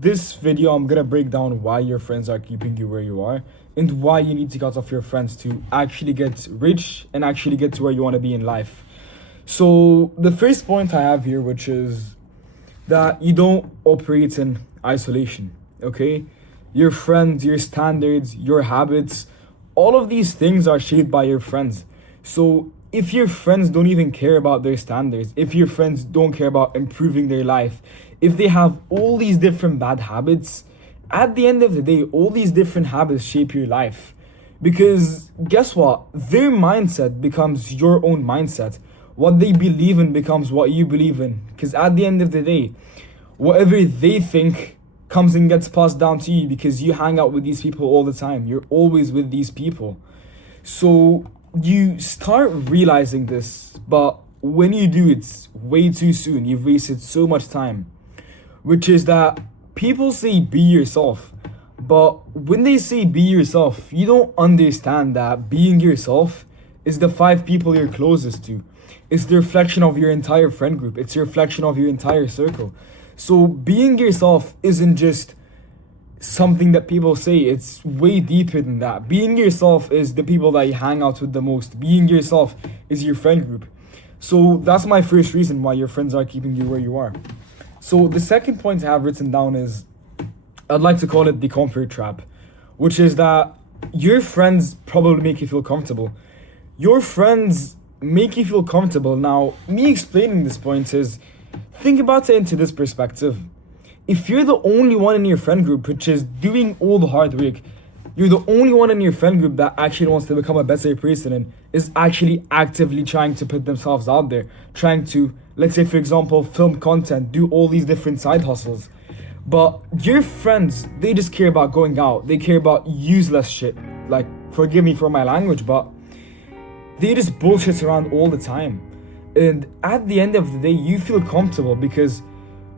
this video, I'm gonna break down why your friends are keeping you where you are and why you need to cut off your friends to actually get rich and actually get to where you want to be in life. So, the first point I have here, which is that you don't operate in isolation, okay? Your friends, your standards, your habits, all of these things are shaped by your friends. So if your friends don't even care about their standards, if your friends don't care about improving their life, if they have all these different bad habits, at the end of the day, all these different habits shape your life. Because guess what? Their mindset becomes your own mindset. What they believe in becomes what you believe in. Because at the end of the day, whatever they think comes and gets passed down to you because you hang out with these people all the time. You're always with these people. So you start realizing this, but when you do, it's way too soon. You've wasted so much time. Which is that people say be yourself. But when they say be yourself, you don't understand that being yourself is the 5 people you're closest to. It's the reflection of your entire friend group. It's a reflection of your entire circle. So being yourself isn't just something that people say, it's way deeper than that. Being yourself is the people that you hang out with the most. Being yourself is your friend group. So that's my first reason why your friends are keeping you where you are. So the second point I have written down is, I'd like to call it the comfort trap, which is that your friends probably make you feel comfortable. Your friends make you feel comfortable. Now, me explaining this point is, think about it into this perspective. If you're the only one in your friend group which is doing all the hard work, you're the only one in your friend group that actually wants to become a better person and is actually actively trying to put themselves out there, trying to, let's say for example, film content, do all these different side hustles. But your friends, they just care about going out. They care about useless shit. Like, forgive me for my language, but they just bullshit around all the time. And at the end of the day, you feel comfortable because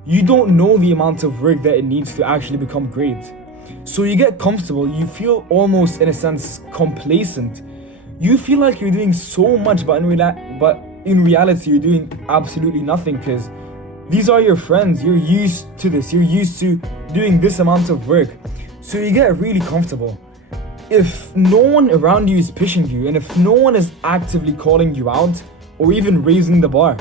you don't know the amount of work that it needs to actually become great. So you get comfortable, you feel almost in a sense complacent. You feel like you're doing so much, but in reality you're doing absolutely nothing because these are your friends. You're used to this. You're used to doing this amount of work. So you get really comfortable. If no one around you is pushing you and if no one is actively calling you out, or even raising the bar,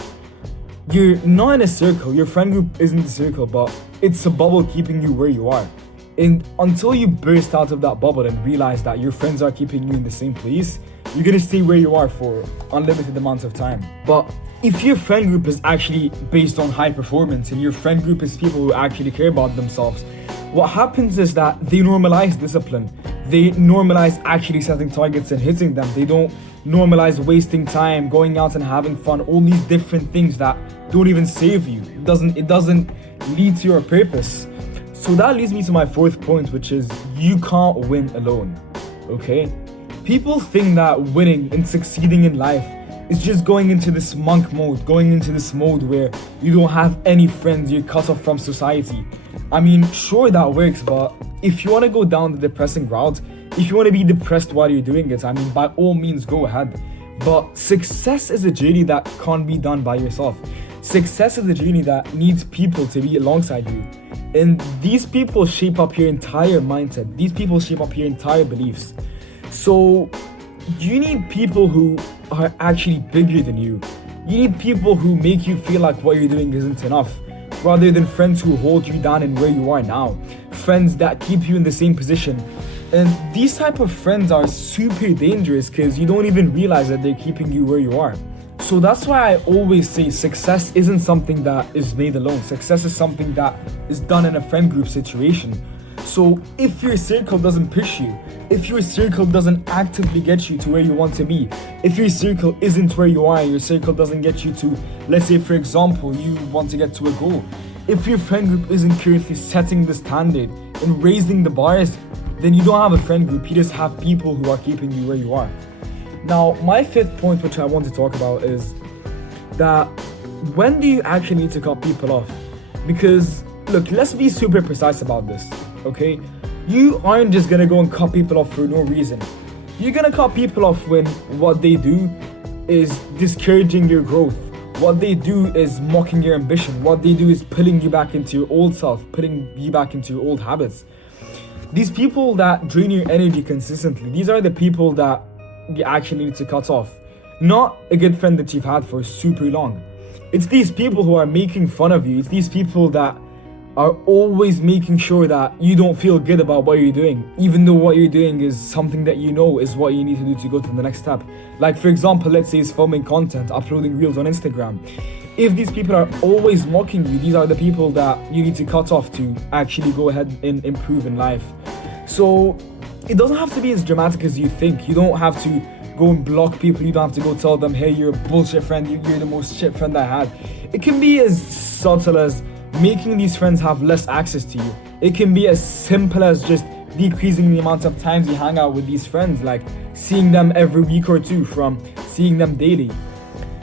you're not in a circle. Your friend group isn't a circle, but it's a bubble keeping you where you are. And until you burst out of that bubble and realize that your friends are keeping you in the same place, you're gonna stay where you are for unlimited amounts of time. But if your friend group is actually based on high performance and your friend group is people who actually care about themselves, what happens is that they normalize discipline. They normalize actually setting targets and hitting them. They don't normalize wasting time, going out and having fun, all these different things that don't even save you. It doesn't lead to your purpose. So that leads me to my fourth point, which is you can't win alone. Okay? People think that winning and succeeding in life is just going into this monk mode, going into this mode where you don't have any friends, you're cut off from society. I mean, sure that works, but if you want to go down the depressing route, if you want to be depressed while you're doing it, I mean, by all means, go ahead. But success is a journey that can't be done by yourself. Success is a journey that needs people to be alongside you. And these people shape up your entire mindset. These people shape up your entire beliefs. So you need people who are actually bigger than you. You need people who make you feel like what you're doing isn't enough, rather than friends who hold you down in where you are now. Friends that keep you in the same position. And these type of friends are super dangerous because you don't even realize that they're keeping you where you are. So that's why I always say success isn't something that is made alone. Success is something that is done in a friend group situation. So if your circle doesn't push you, if your circle doesn't actively get you to where you want to be, if your circle isn't where you are, your circle doesn't get you to, let's say for example, you want to get to a goal. If your friend group isn't currently setting the standard and raising the bars, then you don't have a friend group, you just have people who are keeping you where you are. Now, my fifth point which I want to talk about is that when do you actually need to cut people off? Because, look, let's be super precise about this, okay? You aren't just gonna go and cut people off for no reason. You're gonna cut people off when what they do is discouraging your growth, What they do is mocking your ambition. What they do is pulling you back into your old self, putting you back into your old habits. These people that drain your energy consistently, these are the people that you actually need to cut off. Not a good friend that you've had for super long. It's these people who are making fun of you. It's these people that are always making sure that you don't feel good about what you're doing, even though what you're doing is something that you know is what you need to do to go to the next step. Like, for example, let's say it's filming content, uploading reels on Instagram. If these people are always mocking you, these are the people that you need to cut off to actually go ahead and improve in life. So it doesn't have to be as dramatic as you think. You don't have to go and block people. You don't have to go tell them, hey, you're a bullshit friend, you're the most shit friend I had. It can be as subtle as making these friends have less access to you. It can be as simple as just decreasing the amount of times you hang out with these friends, like seeing them every week or two from seeing them daily.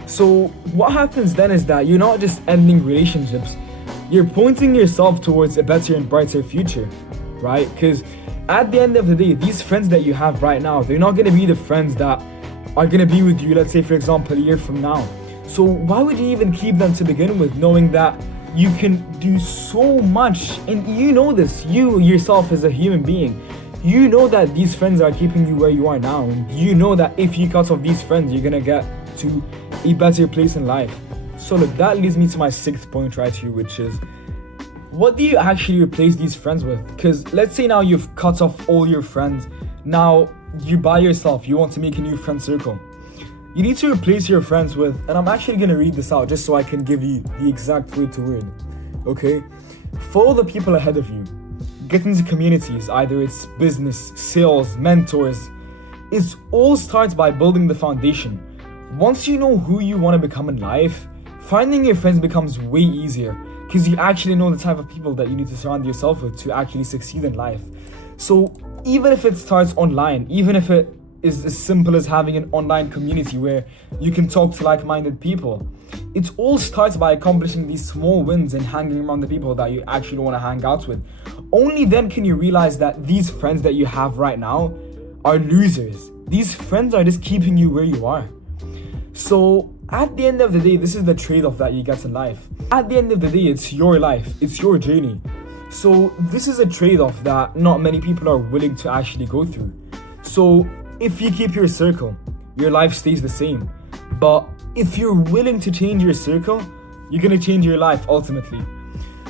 So what happens then is that you're not just ending relationships, you're pointing yourself towards a better and brighter future, right? Because at the end of the day, these friends that you have right now, they're not going to be the friends that are going to be with you, let's say, for example, a year from now. So why would you even keep them to begin with, knowing that you can do so much? And you know this, you yourself as a human being, you know that these friends are keeping you where you are now. And you know that if you cut off these friends, you're going to get to a better place in life. So look, that leads me to my sixth point right here, which is, what do you actually replace these friends with? Because let's say now you've cut off all your friends. Now you're by yourself. You want to make a new friend circle. You need to replace your friends with, and I'm actually going to read this out just so I can give you the exact word to word. Okay? Follow the people ahead of you. Get into communities, either it's business, sales, mentors. It all starts by building the foundation. Once you know who you want to become in life, finding your friends becomes way easier, because you actually know the type of people that you need to surround yourself with to actually succeed in life. So even if it starts online, even if it is as simple as having an online community where you can talk to like-minded people, it all starts by accomplishing these small wins and hanging around the people that you actually want to hang out with. Only then can you realize that these friends that you have right now are losers. These friends are just keeping you where you are. So at the end of the day, this is the trade-off that you get in life. At the end of the day, it's your life, it's your journey. So this is a trade-off that not many people are willing to actually go through. So if you keep your circle, your life stays the same. But if you're willing to change your circle, you're gonna change your life ultimately.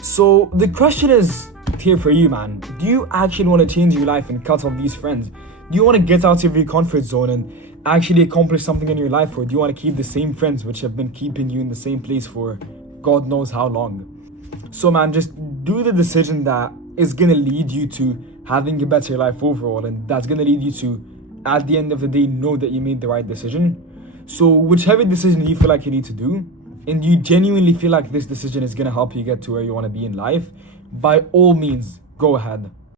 So the question is here for you, man. Do you actually want to change your life and cut off these friends? Do you want to get out of your comfort zone and actually accomplish something in your life, or do you want to keep the same friends which have been keeping you in the same place for God knows how long? So man, just do the decision that is going to lead you to having a better life overall, and that's going to lead you to, at the end of the day, know that you made the right decision. So whichever decision you feel like you need to do, and you genuinely feel like this decision is going to help you get to where you want to be in life, by all means, go ahead.